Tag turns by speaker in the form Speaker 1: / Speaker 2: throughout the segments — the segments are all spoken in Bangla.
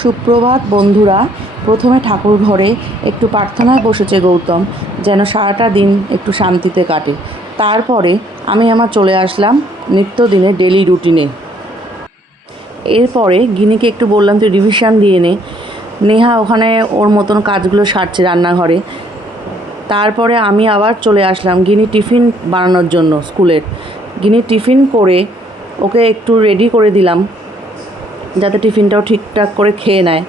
Speaker 1: সুপ্রভাত বন্ধুরা, প্রথমে ঠাকুর ঘরে একটু প্রার্থনায় বসেছে গৌতম, যেন সারাটা দিন একটু শান্তিতে কাটে। তারপরে আমি আমার চলে আসলাম নিত্যদিনের ডেলি রুটিনে এরপরে গিনিকে একটু বললাম, তুই রিভিশন দিয়ে নে। নেহা ওখানে ওর মতন কাজগুলো সারছে রান্নাঘরে। তারপরে আমি আবার চলে আসলাম গিনি টিফিন বানানোর জন্য স্কুলের। গিনি টিফিন করে ওকে একটু রেডি করে দিলাম। যাতে টিফিনটাও ঠিকঠাক করে খেয়ে নেয়।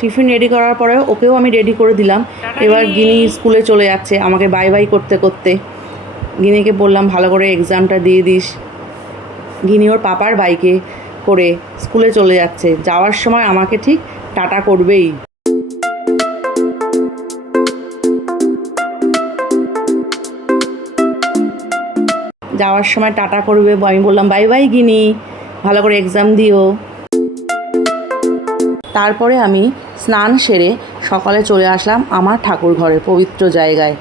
Speaker 1: টিফিন রেডি করার পরে ওকেও আমি রেডি করে দিলাম। এবার গিনি স্কুলে চলে যাচ্ছে আমাকে বাই বাই করতে করতে। গিনিকে বললাম ভালো করে এক্সামটা দিয়ে দিস। গিনি ওর পাপার বাইকে করে স্কুলে চলে যাচ্ছে। যাওয়ার সময় আমাকে ঠিক টাটা করবেই। যাওয়ার সময় টাটা করবে আমি বললাম, বাই বাই গিনি, ভালো করে এক্সাম দিও। তারপরে আমি স্নান সেরে সকালে চলে আসলাম আমার ঠাকুর ঘরে পবিত্র জায়গায়।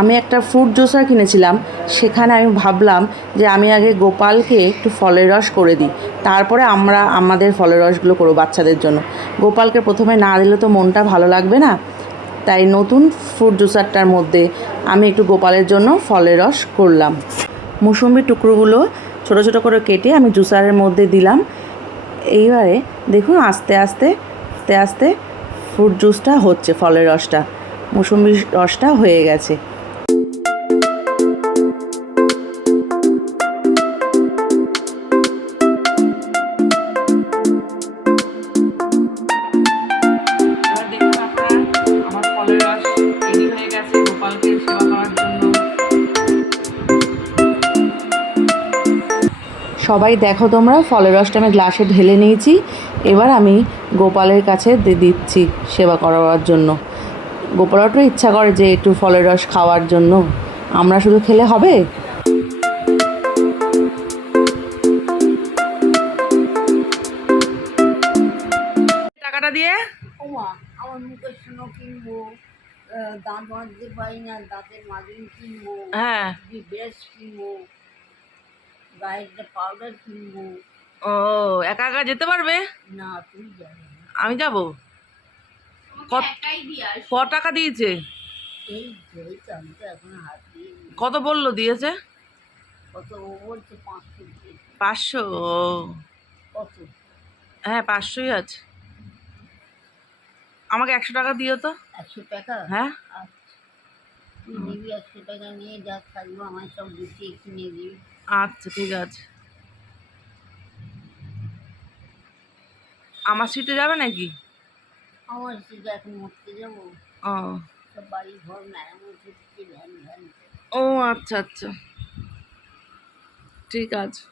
Speaker 1: আমি একটা ফ্রুট জুসার কিনেছিলাম, সেখানে আমি ভাবলাম যে আমি আগে গোপালকে একটু ফলের রস করে দিই, তারপরে আমরা আমাদের ফলের রসগুলো করব বাচ্চাদের জন্য। গোপালকে প্রথমে না দিলে তো মনটা ভালো লাগবে না, তাই নতুন ফ্রুট জুসারটার মধ্যে আমি একটু গোপালের জন্য ফলের রস করলাম। মুসম্বি টুকরোগুলো ছোট ছোট করে কেটে আমি জুসারের মধ্যে দিলাম। এইবারে দেখুন আস্তে আস্তে আস্তে আস্তে ফ্রুট জুসটা হচ্ছে ফলের রসটা। মুসম্বি রসটা হয়ে গেছে। সবাই দেখো তোমরা ফলের রসটা আমি গ্লাসে ঢেলে নিয়েছি। এবার আমি গোপালের কাছে দিচ্ছি সেবা করার জন্য। গোপালটাও ইচ্ছা করে যে একটু ফলের রস খাওয়ার জন্য। আমরা শুধু খেলে হবে? টাকাটা দিয়ে?
Speaker 2: আমার মুখের শুনো কিনবো দাঁত মাজতে পারি না দাঁতের মাজুন কিনবো
Speaker 1: হ্যাঁ।
Speaker 2: ব্রাশ কিনবো। গায়ের একটা পাউডার কিনবো।
Speaker 1: ও একা একা যেতে পারবে?
Speaker 2: না তুই যাবি
Speaker 1: আমি যাব। ক টাকা দিয়েছে?
Speaker 2: এই আমি তো এখন হাত দিয়ে
Speaker 1: কত বলল দিয়েছে?
Speaker 2: কত ও বলছে পাঁচশো কত?
Speaker 1: হ্যাঁ পাঁচশোই আছে। আমাকে একশো টাকা দিও তো।
Speaker 2: একশো টাকা?
Speaker 1: হ্যাঁ।
Speaker 2: আচ্ছা। তুই নিবি একশো টাকা নিয়ে যা থাকব আমার সব গুছিয়ে কিনে দিবি।
Speaker 1: আচ্ছা ঠিক আছে। আমার সিটে যাবে নাকি?
Speaker 2: আমার সেটা এখন মরতে যাব।
Speaker 1: ও।
Speaker 2: বাড়ি ঘর
Speaker 1: ও আচ্ছা আচ্ছা। ঠিক আছে।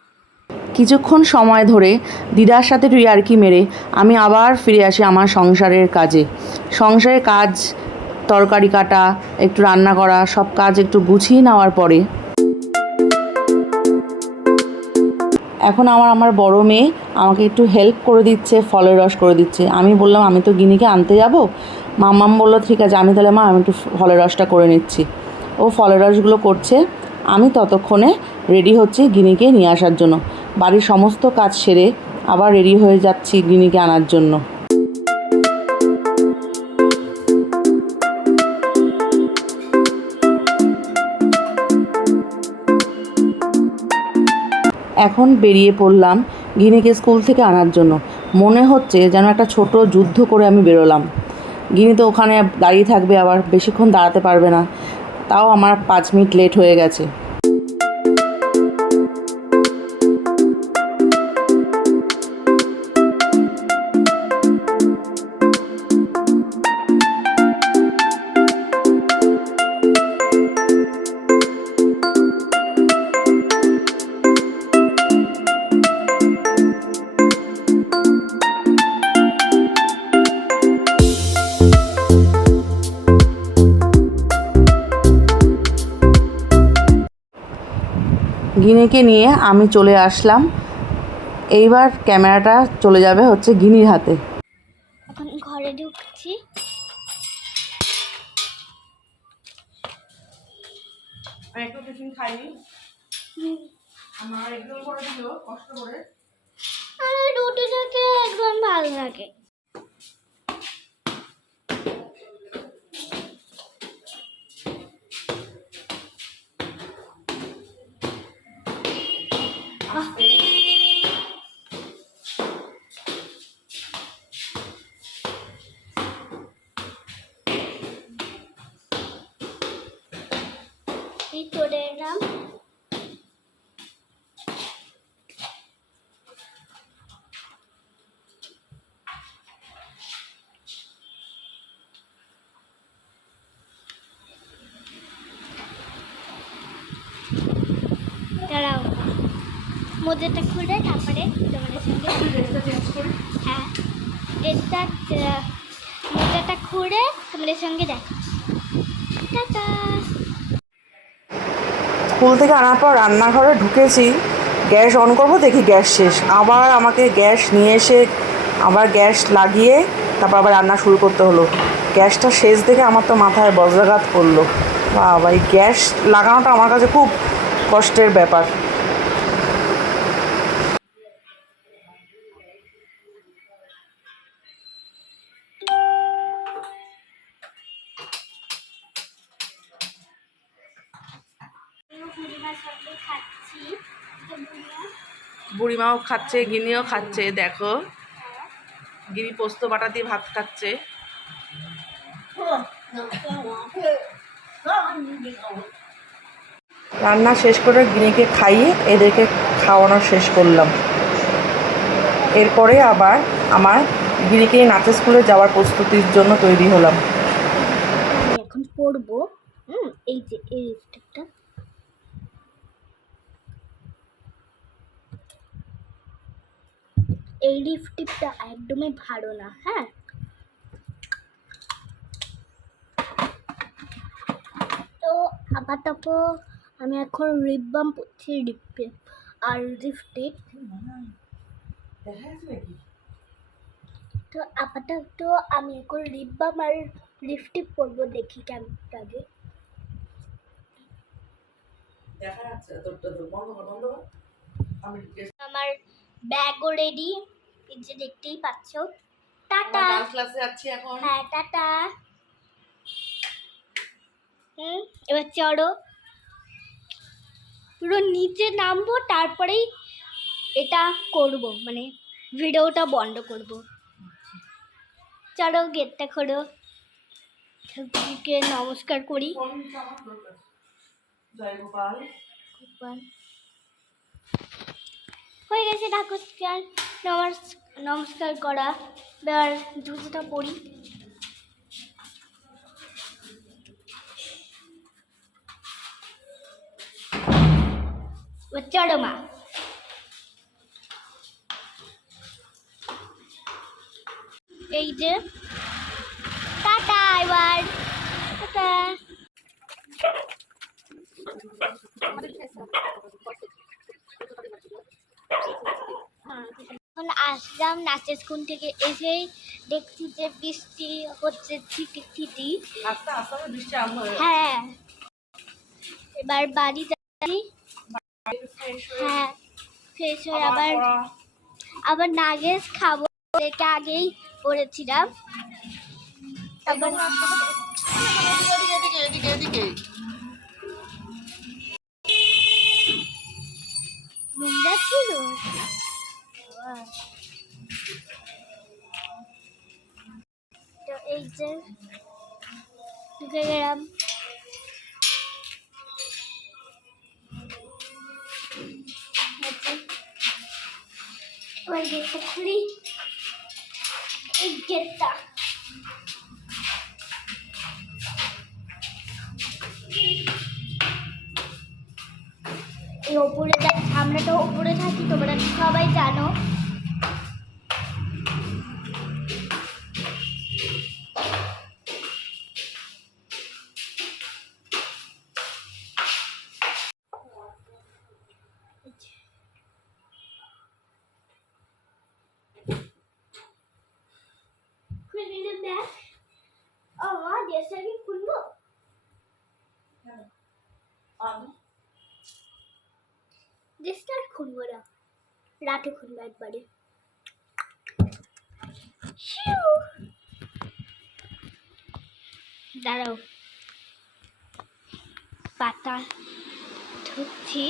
Speaker 1: কিছুক্ষণ সময় ধরে দিদার সাথে একটু ইয়ার্কি মেরে আমি আবার ফিরে আসি আমার সংসারের কাজে। সংসারের কাজ তরকারি কাটা একটু রান্না করা সব কাজ একটু গুছিয়ে নেওয়ার পরে এখন আমার আমার বড় মেয়ে আমাকে একটু হেল্প করে দিচ্ছে ফলের রস করে দিচ্ছে। আমি বললাম, আমি তো গিনিকে আনতে যাব? মাম্মাম বলল, ঠিক আছে। আমি তাহলে, মা, আমি একটু ফলের রসটা করে নিচ্ছি। ও ফলের রসগুলো করছে। আমি ততক্ষণে রেডি হচ্ছি গিনিকে নিয়ে আসার জন্য। বাড়ির সমস্ত কাজ সেরে আবার রেডি হয়ে যাচ্ছি গিনিকে আনার জন্য। এখন বেরিয়ে পড়লাম গিনিকে স্কুল থেকে আনার জন্য। মনে হচ্ছে যেন একটা ছোট যুদ্ধ করে আমি বেরোলাম। গিনি তো ওখানে দাঁড়িয়ে থাকবে, আবার বেশিক্ষণ দাঁড়াতে পারবে না। তাও আমার পাঁচ মিনিট লেট হয়ে গেছে। গিনিকে নিয়ে আমি চলে আসলাম। এইবার ক্যামেরাটা চলে যাবে হচ্ছে গিনির হাতে।
Speaker 3: এখন ঘরে ঢুকছি।
Speaker 1: একটু টিফিন খাইনি। আমার এগুলো করে দিল কষ্ট করে।
Speaker 3: আর রুটিটাকে একদম ভালো লাগে। মোজাটা খুলে তারপরে তোমাদের সঙ্গে
Speaker 1: ড্রেসটা চেঞ্জ করি।
Speaker 3: হ্যাঁ মোজাটা খুলে তোমাদের সঙ্গে দেখা টাটা।
Speaker 1: স্কুল থেকে আনার পর রান্নাঘরে ঢুকেছি। গ্যাস অন করব দেখি গ্যাস শেষ। আবার আমাকে গ্যাস নিয়ে এসে আবার গ্যাস লাগিয়ে তারপর আবার রান্না শুরু করতে হলো। গ্যাসটা শেষ দেখে আমার তো মাথায় বজ্রাঘাত করল। বাবা এই গ্যাস লাগানোটা আমার কাছে খুব কষ্টের ব্যাপার। বুড়িমাও খাচ্ছে গিনিও খাচ্ছে দেখো। গিনি পোস্ত বাটা দিয়ে ভাত খাচ্ছে। রান্না শেষ করে গিনিকে খাইয়ে এদেরকে খাওয়ানো শেষ করলাম। এরপরে আবার আমার গিরিকে নাচের স্কুলে যাওয়ার প্রস্তুতির জন্য তৈরি হলাম।
Speaker 3: এখন হুম এই যে এই লিপস্টিকটা এই লিপস্টিকটা একদমই ভালো না হ্যাঁ? তো আপাতত আমি এখন লিপ বাম পরছি লিপে আর লিপস্টিক তো আপাতত আমি এখন লিপ বাম আর লিপস্টিক পরবো দেখি কেমন লাগে।
Speaker 1: দেখা যাচ্ছে তোরটা বন্ধ বন্ধ আমি
Speaker 3: আমার ব্যাগও রেডি এই যে দেখতেই পাচ্ছ। টাটা।
Speaker 1: ডান্স ক্লাসে যাচ্ছি এখন।
Speaker 3: হ্যাঁ টাটা। হুম এবার চড়ো। পুরো নিচে নামবো তারপরেই এটা করব মানে ভিডিওটা বন্ধ করব। চলো গেটটা খোলো। ঠাকুরকে নমস্কার করি।
Speaker 1: গোপাল।
Speaker 3: হয়ে গেছে নমস- নমস্কার করা। এবার জুতোটা এবার চড়ো মা। এই যে, টাটা এবার। টাটা। এখন আসলাম নাচের স্কুল থেকে এসেই দেখছি যে বৃষ্টি হচ্ছে
Speaker 1: বৃষ্টি আরম্ভ হয়ে
Speaker 3: এবার বাড়ি যাচ্ছি। হ্যাঁ ফ্রেশ হয়ে আবার আবার নাগেস খাব এটা আগেই
Speaker 1: এদিকে।
Speaker 3: নোংরা ছিল? তো এই যে ঢুকে গেলাম। এবার গেটটা খুলি। এই গেটটা। এই ওপরে আমরা তো ওপরে থাকি, তোমরা সবাই জানো। রাতে খুলবো একবারে। দাঁড়াও। পাতা ঢুকছি।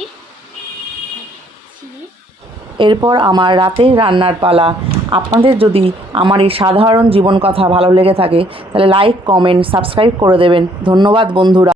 Speaker 1: এরপর আমার রাতের রান্নার পালা। আপনাদের যদি আমার এই সাধারণ জীবন কথা ভালো লেগে থাকে তাহলে লাইক কমেন্ট সাবস্ক্রাইব করে দেবেন। ধন্যবাদ বন্ধুরা।